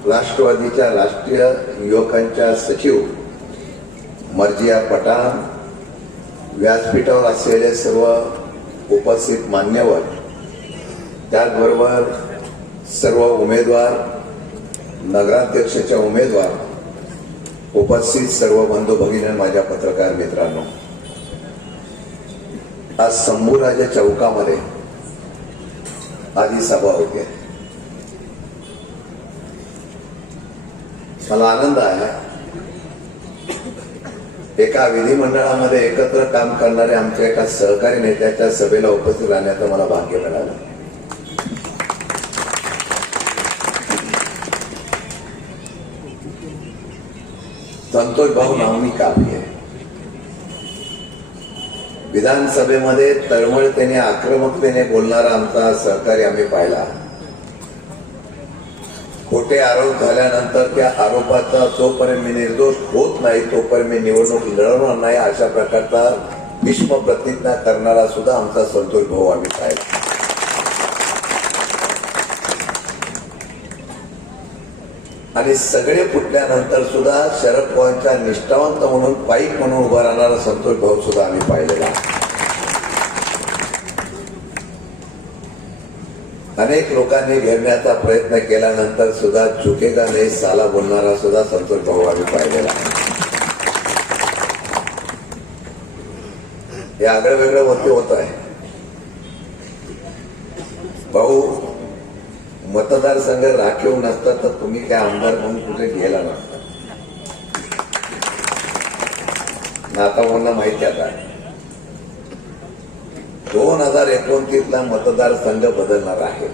राष्ट्रवादीच्या राष्ट्रीय युवकांच्या सचिव मर्जिया पठाण, व्यासपीठावर असलेले सर्व उपस्थित मान्यवर, त्याचबरोबर सर्व उमेदवार, नगराध्यक्षाच्या उमेदवार, उपस्थित सर्व बंधू भगिनी, माझ्या पत्रकार मित्रांनो, आज संभूराजे चौकामध्ये आधी सभा होते. मला आनंद आहे एका विधिमंडळामध्ये एकत्र काम करणाऱ्या आमच्या एका सहकारी नेत्याच्या सभेला उपस्थित राहण्याचं मला भाग्य मिळालं. संतोष भाऊ नावनी काफी आहे. विधानसभेमध्ये तळमळतेने आक्रमकतेने बोलणारा आमचा सहकारी आम्ही पाहिला. खोटे आरोप झाल्यानंतर त्या आरोपाचा जोपर्यंत मी निर्दोष होत नाही तोपर्यंत मी निवडणूक लढवणार नाही अशा प्रकारचा भीष्म प्रतिज्ञा करणारा सुद्धा आमचा संतोष भाऊ आम्ही पाहिला. आणि सगळे फुटल्यानंतर सुद्धा शरद पवारांच्या निष्ठावंत म्हणून पाईक म्हणून उभा राहणारा संतोष भाऊ सुद्धा आम्ही पाहिलेला. अनेक लोकांनी घेरण्याचा प्रयत्न केल्यानंतर सुद्धा झुकेगा नाही साला बोलणारा सुद्धा संतोष भाऊ आम्ही पाहिलेला. हे आगळं वेगळं होत आहे. भाऊ, मतदारसंघ राखीव नसता तर तुम्ही काय आमदार म्हणून कुठे गेला नसता. नातावांना माहिती आता 2029 ला मतदारसंघ बदलणार आहे.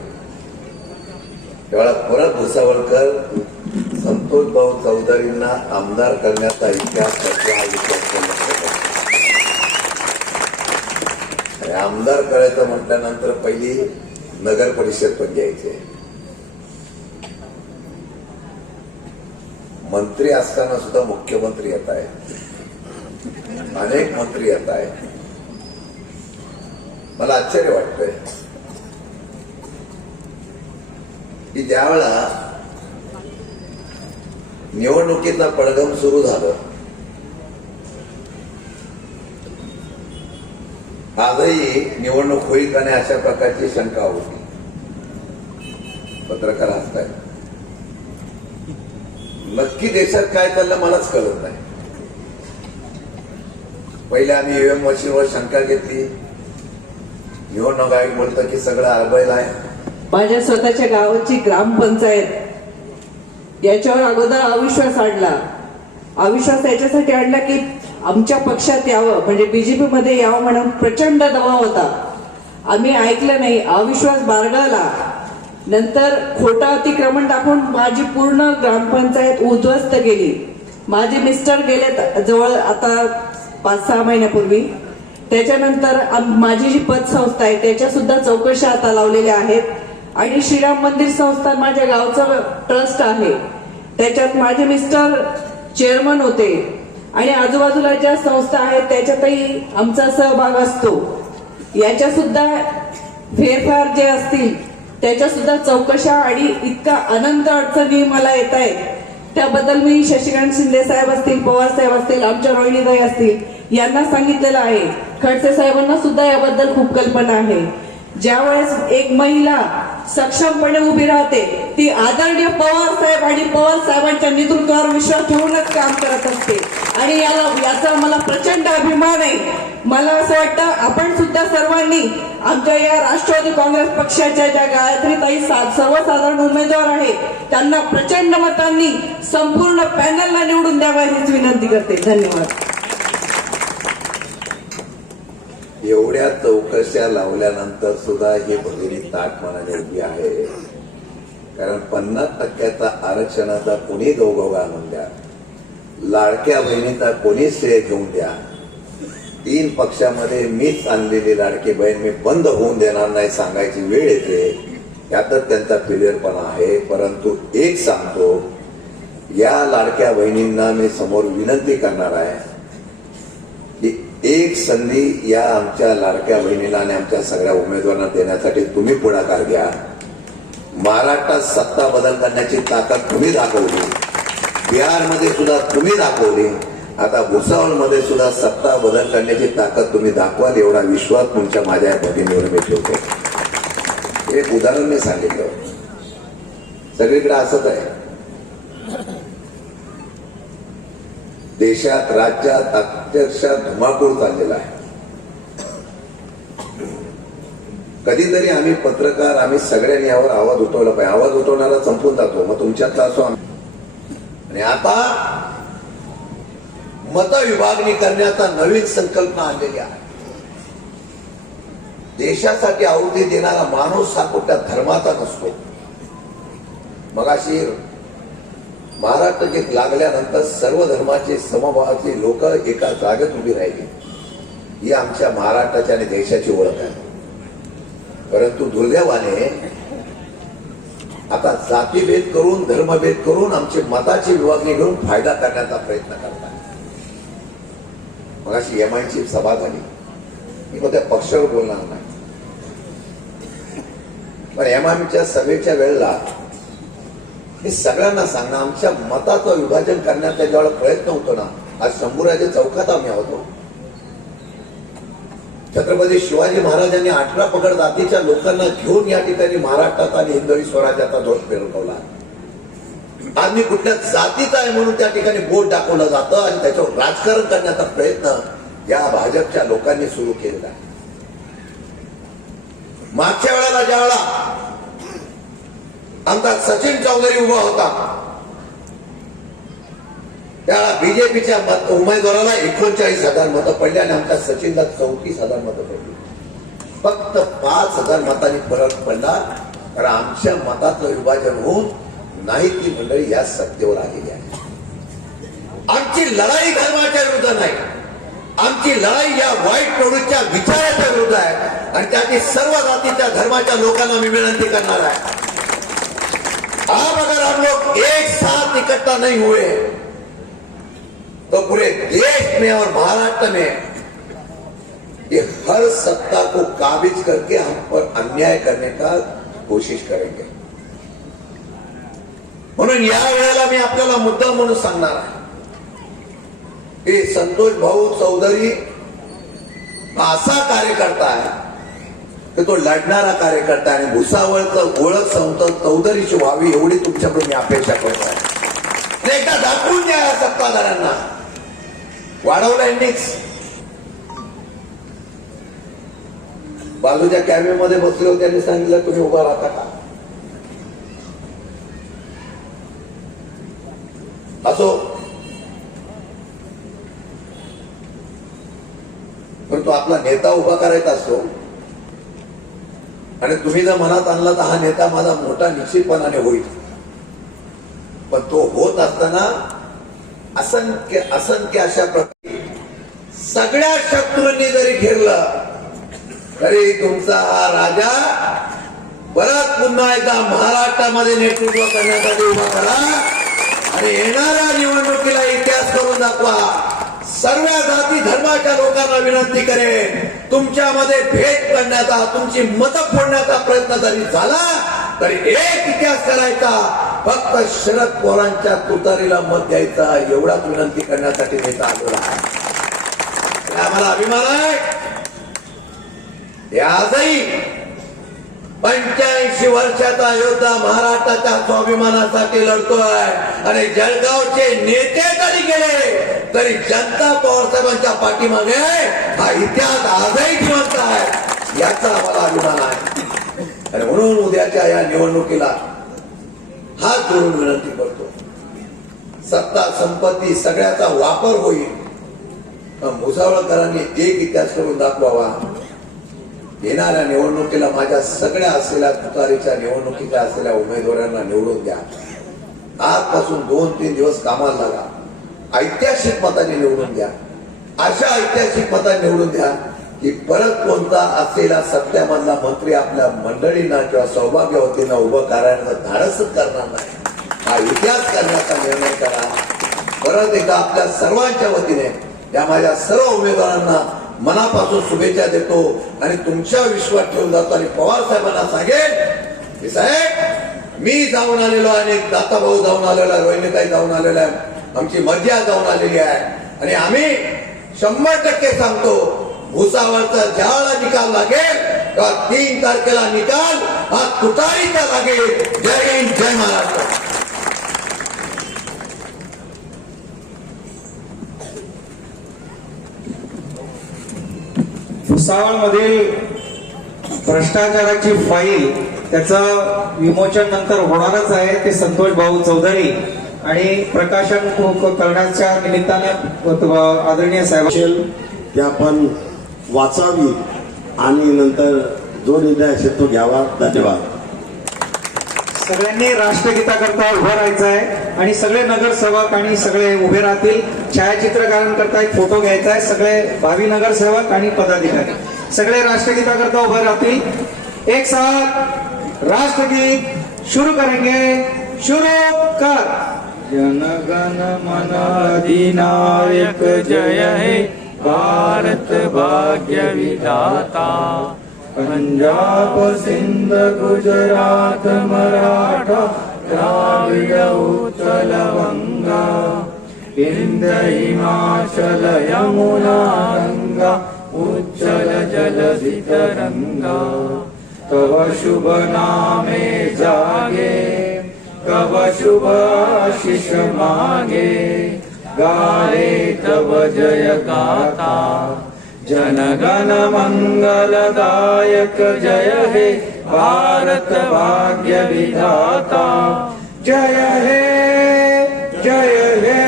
त्यावेळेला परत भुसावळकर संतोष भाऊ चौधरींना आमदार करण्याचा इतिहास आमदार करायचं म्हटल्यानंतर पहिली नगर परिषद पण घ्यायचे. मंत्री असताना सुद्धा मुख्यमंत्री येत आहे, अनेक मंत्री येत आहेत. मला आश्चर्य वाटतंय की ज्यावेळा निवडणुकीतला पडगम सुरू झालं, आजही निवडणूक होईल का नाही अशा प्रकारची शंका होती. पत्रकार असताय नक्की देशात काय चाललं मलाच कळत नाही. पहिले आम्ही ईव्हीएम मशीनवर शंका घेतली, निवडणूक आयोग बोलतं की सगळं आरबैल आहे. माझ्या स्वतःच्या गावाची ग्रामपंचायत याच्यावर अगोदर अविश्वास आणला. अविश्वास याच्यासाठी आणला की आमच्या पक्षात यावं, म्हणजे बीजेपी मध्ये यावं म्हणून प्रचंड दबाव होता. आम्ही ऐकलं नाही, अविश्वास बाळगला. नंतर खोटं अतिक्रमण दाखवून माझी पूर्ण ग्रामपंचायत उद्ध्वस्त केली. माझे मिस्टर गेले जवळ आता 5-6 महिन्यापूर्वी. त्याच्यानंतर माझी जी पतसंस्था आहे त्याच्या सुद्धा चौकशी आता लावलेल्या आहेत. आणि श्रीराम मंदिर संस्थान माझ्या गावचं ट्रस्ट आहे, त्याच्यात माझे मिस्टर चेअरमन होते. आणि आजूबाजूला ज्या संस्था आहेत त्याच्यातही आमचा सहभाग असतो. याच्या सुद्धा फेरफार जे असतील त्याच्या सुद्धा चौकशा आणि इतका अनंत अडचणी मला येत आहेत त्याबद्दल मी शशिकांत शिंदे साहेब असतील, पवार साहेब असतील, आमच्या रोहिणीताई असतील यांना सांगितलेलं आहे. खडसे साहेबांना सुद्धा याबद्दल खूप कल्पना आहे. ज्यावेळेस एक महिला सक्षमपणे उभी राहते ती आदरणीय पवार साहेब आणि पवार साहेबांच्या नेतृत्वावर विश्वास ठेवूनच काम करत असते आणि याचा मला प्रचंड अभिमान आहे. मला असं वाटतं आपण सुद्धा सर्वांनी आमच्या या राष्ट्रवादी काँग्रेस पक्षाच्या ज्या गायत्रीताई सर्वसाधारण उमेदवार आहेत त्यांना प्रचंड मतांनी संपूर्ण पॅनलला निवडून द्यावा हीच विनंती करते. धन्यवाद. एवढ्या चौकशा लावल्यानंतर सुद्धा ही भगिनी ताट मनाने उभी आहे. कारण 50% आरक्षणाचा कोणी गौगौगा आणून द्या, लाडक्या बहिणीचा कोणी श्रेय घेऊन द्या, 3 पक्षामध्ये मीच आणलेली लाडकी बहीण मी बंद होऊन देणार नाही सांगायची वेळ येते. यातच त्यांचा फेलियरपणा आहे. परंतु एक सांगतो, या लाडक्या बहिणींना मी समोर विनंती करणार आहे की एक संधी या आमच्या लाडक्या बहिणीला आणि आमच्या सगळ्या उमेदवारांना देण्यासाठी तुम्ही पुढाकार घ्या. महाराष्ट्रात सत्ता बदल करण्याची ताकद तुम्ही दाखवली, बिहारमध्ये सुद्धा तुम्ही दाखवली, आता भुसावळमध्ये सुद्धा सत्ता बदल करण्याची ताकद तुम्ही दाखवाल एवढा विश्वास तुमच्या माझ्या भगिनीवर मी ठेवतो. एक उदाहरण मी सांगितलं, सगळीकडे असंच आहे. देशात राज्यात अक्षरशः धुमाकूळ चाललेला आहे. कधीतरी आम्ही पत्रकार आम्ही सगळ्यांनी यावर आवाज उठवला पाहिजे. आवाज उठवणारा संपून जातो, मग तुमच्यातला असो. आणि आता मतविभागणी करण्याचा नवीन संकल्पना आणलेली आहे. देशासाठी आहुती देणारा माणूस हा कुठल्या धर्माचा नसतो. मगाशी महाराष्ट्र जे लागल्यानंतर सर्व धर्माचे समभावाचे लोक एका जागेत उभी राहिली. ही आमच्या महाराष्ट्राच्या आणि देशाची ओळख आहे. परंतु दुर्दैवाने आता जातीभेद करून धर्मभेद करून आमची मताची विभागणी घेऊन फायदा करण्याचा प्रयत्न करतात. मगाशी एमआयची सभा झाली, मी मग त्या पक्षावर बोलणार नाही, पण एमआयच्या सभेच्या वेळेला हे सगळ्यांना सांगणं, आमच्या मताचं विभाजन करण्याचा ज्यावेळेला प्रयत्न होतो ना, आज शंभूराजे चौकात आम्ही होतो. छत्रपती शिवाजी महाराजांनी 18 पगड जातीच्या लोकांना घेऊन या ठिकाणी महाराष्ट्रात आणि हिंदवी स्वराज्याचा ध्वज फिरवला. आज मी कुठल्या जातीचा आहे म्हणून त्या ठिकाणी बोट दाखवलं जातं आणि त्याच्यावर राजकारण करण्याचा प्रयत्न या भाजपच्या लोकांनी सुरू केलेला आहे. मागच्या वेळेला ज्या वेळेला आमचा सचिन चौधरी उभा होता त्यावेळेला बीजेपीच्या उमेदवाराला 39,000 मतं पडली आणि आमच्या सचिनला 34,000 मतं पडली. फक्त 5,000 मतांनी फरक पडला. कारण आमच्या मताचं विभाजन होऊन नाही ती मंडळी या सत्तेवर आलेली आहे. आमची लढाई धर्माच्या विरुद्ध नाही, आमची लढाई या वाईट प्रवृत्तीच्या विचाराच्या विरुद्ध आहे. आणि त्यातील सर्व जातीच्या धर्माच्या लोकांना मी विनंती करणार आहे, अब अगर हम लोग एक साथ इकट्ठा नहीं हुए तो पूरे देश में और महाराष्ट्र में ये हर सत्ता को काबिज करके हम पर अन्याय करने का कोशिश करेंगे. म्हणून या वेळेला मी आपल्याला मुद्दा म्हणून सांगणार आहे की संतोष भाऊ चौधरी असा कार्यकर्ता आहे की तो लढणारा कार्यकर्ता आणि भुसावळचं ओळख चौधरीची व्हावी एवढी तुमच्याकडून मी अपेक्षा करत आहे. एकदा दाखवून द्या या सत्ताधाऱ्यांना. वाढवलं यांनीच. बाजूच्या कॅबिनमध्ये बसले होते आणि सांगितलं तुम्ही उभा राहता का. असो, परंतु आपला नेता उभा करायचा असतो आणि तुम्ही जर मनात आणला तर हा नेता माझा मोठा निश्चितपणाने होईल. पण तो होत असताना असंख्य असंख्य अशा प्रकारे सगळ्या शत्रूंनी जरी घेरलं तरी तुमचा हा राजा परत पुन्हा एकदा महाराष्ट्रामध्ये नेतृत्व करण्यासाठी उभा करा आणि येणाऱ्या निवडणुकीला इतिहास करून दाखवा. सर्व जाती धर्माच्या लोकांना विनंती करेन, तुमच्यामध्ये भेद करण्याचा तुमची मतं फोडण्याचा प्रयत्न जरी झाला तरी एक इतिहास करायचा, फक्त शरद पवारांच्या तुतारीला मत द्यायचा एवढाच विनंती करण्यासाठी नेता आलेला आहे. आम्हाला अभिमान आहे. आजही 85 वर्षाचा योद्धा महाराष्ट्राच्या स्वाभिमानासाठी लढतोय आणि जळगावचे नेते जरी गेले तरी जनता पवार साहेबांच्या पाठीमागे हा इतिहास आजही जिवंत आहे, याचा आम्हाला अभिमान आहे. आणि म्हणून उद्याच्या या निवडणुकीला हात जोडून विनंती करतो, सत्ता संपत्ती सगळ्याचा वापर होईल, भुसावळकरांनी एक इतिहास करून दाखवावा. येणाऱ्या निवडणुकीला माझ्या सगळ्या असलेल्या तुतारीच्या निवडणुकीच्या असलेल्या उमेदवारांना निवडून द्या. आजपासून 2-3 दिवस कामाला लागा, ऐतिहासिक मताने निवडून द्या. अशा ऐतिहासिक मताने निवडून द्या की परत कोणता असलेला सत्यामधला मंत्री आपल्या मंडळींना किंवा सौभाग्यवतींना उभं करायचं धाडसच करणार नाही. हा इतिहास करण्याचा निर्णय करा. परत एकदा आपल्या सर्वांच्या वतीने या माझ्या सर्व उमेदवारांना मनापासून शुभेच्छा देतो आणि तुमच्या विश्वास ठेवून जातो. आणि पवार साहेबांना सांगेल की साहेब, मी जाऊन आलेलो आहे, अनेक दाताभाऊ जाऊन आलेला आहे, रोहिणीताई जाऊन आलेला आहे, आमची मर्यादा जाऊन आलेली आहे आणि आम्ही 100% सांगतो, भुसावळचा ज्यावेळेला निकाल लागेल तेव्हा 3 तारखेला निकाल हा तुतारीचा लागेल. जय हिंद, जय महाराष्ट्र. भुसावळमधील भ्रष्टाचाराची फाईल त्याचं विमोचन नंतर होणारच आहे. ते संतोष भाऊ चौधरी आणि प्रकाशन करण्याच्या निमित्तानं आदरणीय साहेब ते आपण वाचावी आणि नंतर जो निर्णय असेल तो घ्यावा. धन्यवाद. सगळ्यांनी राष्ट्रगीताकरता उभं राहायचं आहे आणि सगळे नगरसेवक आणि सगळे उभे राहतील. छायाचित्रकारांकरता एक फोटो घ्यायचा आहे. सगळे भावी नगरसेवक आणि पदाधिकारी सगळे राष्ट्रगीताकरता उभे राहतील. एक साथ राष्ट्रगीत शुरू करेंगे. शुरू कर. जनगण मन अधिनायक जय हे भारत भाग्य विधाता. पंजाब सिंध गुजरात मराठा द्राविड उत्कल गंगा हिंद हिमाचल यमुना गंगा उज्जल जलधि तरंगा. तव शुभ नामे जागे तव शुभ आशीष मागे गाये तव जय गाथा. जनगण मंगलदायक जय हे भारत भाग्य विधाता. जय हे जय हे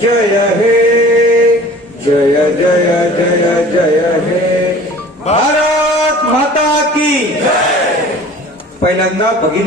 जय हे जय जय जय जय हे भारत माता की. पहिल्यांदा भगिनी